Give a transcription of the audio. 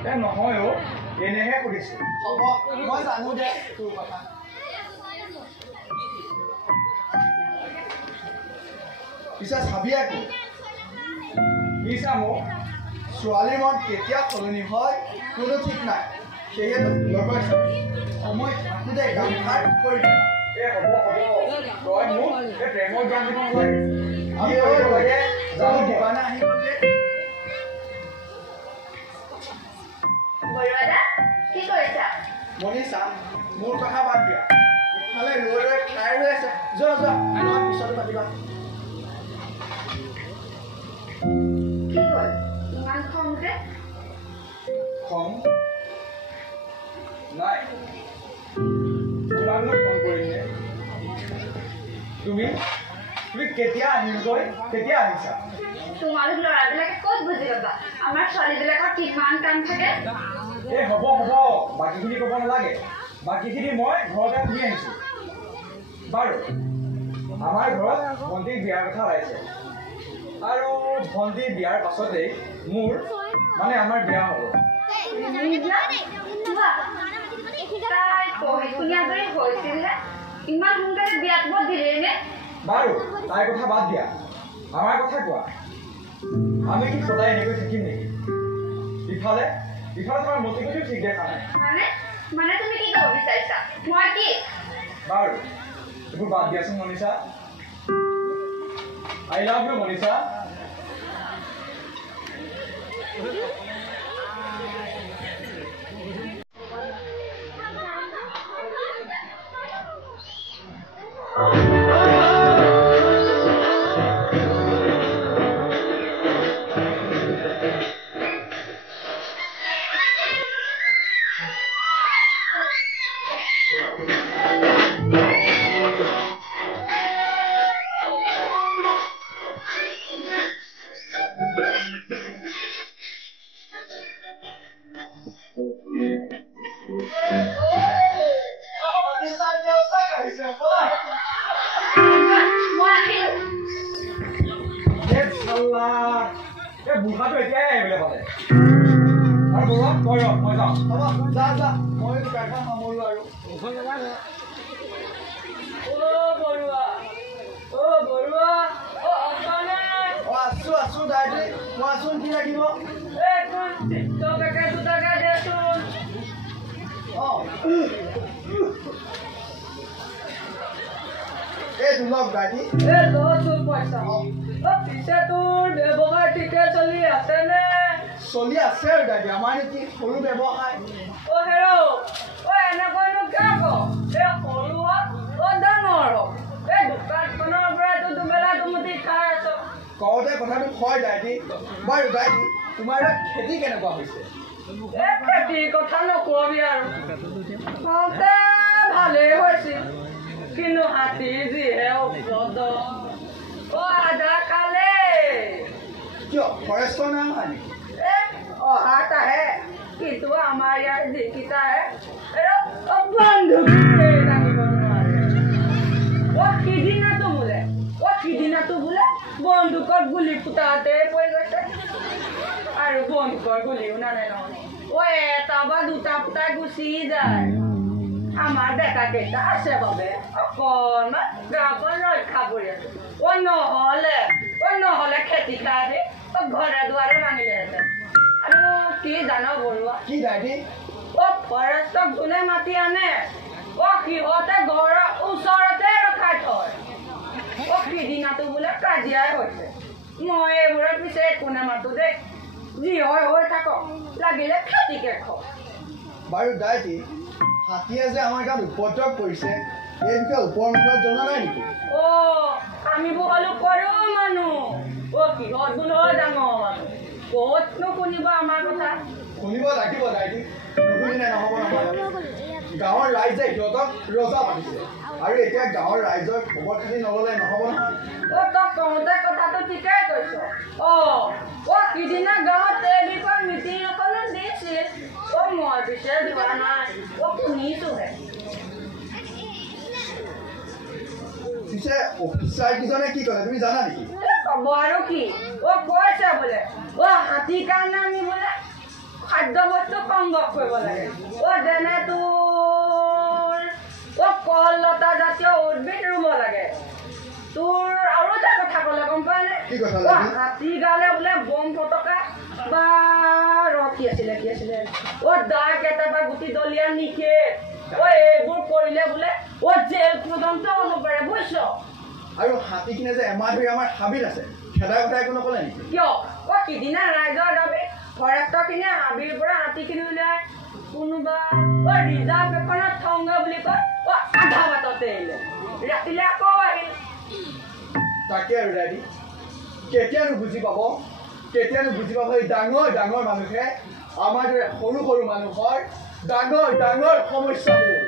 নহয় অ' এনেহে সুধিছোঁ হ'ব মই জানো দে তোৰ কথা পিছে চাবি আকৌ কি চাম অ' ছোৱালীৰ মন কেতিয়া সলনি হয় কোনো ঠিক নাই সেয়েহে লগত সময় থাকোঁতে গান খাই কৰি হ'ব তই মোক এই প্ৰেমৰ জ্ঞান দিব নালাগে আমি লাগে জানো দিবানে আহি গ'লে কি কৰিছা মনিষা মোৰ কথা বাদ দিয়া ইফালে ৰৈ ৰৈ খাই ৰৈ আছে যোৱা যোৱা মই পিছতো পাতিবা কি হ'ল ইমান খং উঠে খং নাই তোমাক ফোন কৰিলে তুমি কেতিয়া আহিমগৈ কেতিয়া আহিছা তোমালোক ল'ৰাবিলাকে ক'ত বুজি পাবা আমাৰ ছোৱালীবিলাকৰ কিমান কাম থাকে এই হ'ব বাকীখিনি ক'ব নালাগে বাকীখিনি মই ঘৰতে শুনি আহিছোঁ বাৰু আমাৰ ঘৰত ভণ্টিৰ বিয়াৰ কথা ওলাইছে আৰু ভণ্টিৰ বিয়াৰ পাছতেই মোৰ মানে আমাৰ বিয়া হ'ব ইমান সোনকালে বিয়াত বৰ দিলে নে বাৰু তাইৰ কথা বাদ দিয়া আমাৰ কথা কোৱা আমি কি সদায় এনেকৈ থাকিম নেকি ইফালে তোমাৰ মতিগতিও ঠিক দেখা নাই মানে তুমি কি ক'ব বিচাৰিছা মই কি বাৰু এইবোৰ বাদ দিয়াচোন Manisha I love you Manisha বুঢ়াটো এতিয়াই আহিবলৈ পালে আৰু বৰুৱা মই যাওঁ হ'ব যা মই দোকানখন সামৰিলোঁ আৰু আছো দাইটি কোৱাচোন কি লাগিব এই দুলক দাইটি পিছে তোৰ ব্যৱসায় ঠিকে চলি আছেনে চলি আছে আৰু দাইটি আমাৰ নেকি সৰু ব্যৱসায় এনেকৈনো কিয় কওঁ এই সৰু ডাঙৰ এই দোকানখনৰ পৰাইতো দুবেলা দুমুঠি খাই আছ কওঁতে কথাটো হয় দাইটি বাৰু দাইটি তোমাৰ খেতি কেনেকুৱা হৈছে এই খেতিৰ কথা নকবি আৰু কওঁতে ভালেই হৈছিল কিন্তু হাতীৰ যিহে ঔষধ আধা কালে কিয় ফৰেষ্টৰ নাম হয় নেকি অহাত আহে কিন্তু আমাৰ ইয়াৰ যিকেইটা আহে বন্ধুক দাঙিব নোৱাৰে সিদিনাটো বোলে বন্দুকত গুলি ফুটাতে পৰি গৈছে আৰু বন্দুকৰ গুলিও নানে নহয় এটা বা দুটা ফুটাই গুচি যায় আমাৰ ডেকা কেইটা আছে বাবে অকণমান গাঁওখন ৰক্ষা পৰি আছে নহ'লে খেতি খাই ঘৰে দুৱাৰে ভাঙিলেহেঁতেন আৰু কি জানো বৰুৱা কি দাইটি ফৰেষ্টক যোনে মাতি আনে সিহঁতে ঘৰৰ ওচৰতে ৰখাই থয় সিদিনাটো বোলে কাজিয়াই হৈছে মই এইবোৰৰ পিছে একো নামাতো দেই যি হয় হৈ থাকক লাগিলে খেতিকে খাওক বাৰু দাইটি হাতীয়ে যে আমাৰ গাঁৱত উপদ্ৰৱ কৰিছে এই বিষয়ে ওপৰ মুখত জনা নাই নেকি আমি বোলো কৰো মানুহ কিহত বোলো ডাঙৰ মানুহ ক'তনো শুনিব আমাৰ কথা শুনিব লাগিব দাইটি নুশুনিলে নহ'ব নহয় গাঁৱৰ ৰাইজে সিহঁতক ৰজা পাতিছে আৰু এতিয়া গাঁৱৰ ৰাইজৰ খবৰ খাতি নল'লে নহ'ব নহয় তই কওঁতে কথাটো ঠিকেই কৈছ সিদিনা গাঁৱত এই বিষয়ে মিটিং এখনো দিছিল মই পিছে যোৱা নাই শুনিছোহে পিছে অফিচাৰ কেইজনে কি ক'লে তুমি জানা নেকি খবৰ আৰু কি কৈছে বোলে হাতীৰ কাৰণে আমি বোলে খাদ্য বস্তু সংগ্ৰহ কৰিব লাগে যেনে তোৰ কল লতা জাতীয় উদ্ভিদ ৰুব লাগে তোৰ আৰু এটা কথা ক'লে গম পাই নে হাতী গালে বোলে বম ফটকা বা কি আছিলে দা কেইটাবা গুটি দলিয়া নিষেধ এইবোৰ কৰিলে বোলে জেল পৰ্যন্ত হ'ব পাৰে বুজিছ আৰু হাতীখিনে যে এমাহ ধৰি আমাৰ হাবিত আছে খেদাৰ কথা একো নকলে নেকি কিয় সিদিনা ৰাইজৰ দাবী ফৰেষ্টৰখিনিয়ে হাবিৰ পৰা হাতীখিনি উলিয়াই কোনোবা ৰিজাৰ্ভ এখনত থওঁগৈ বুলি কয় আধা বাটতে আহিলে ৰাতিলে আকৌ আহিল তাকে আৰু দাদী কেতিয়ানো বুজি পাব এই ডাঙৰ ডাঙৰ মানুহে আমাৰ দৰে সৰু সৰু মানুহৰ ডাঙৰ ডাঙৰ সমস্যাবোৰ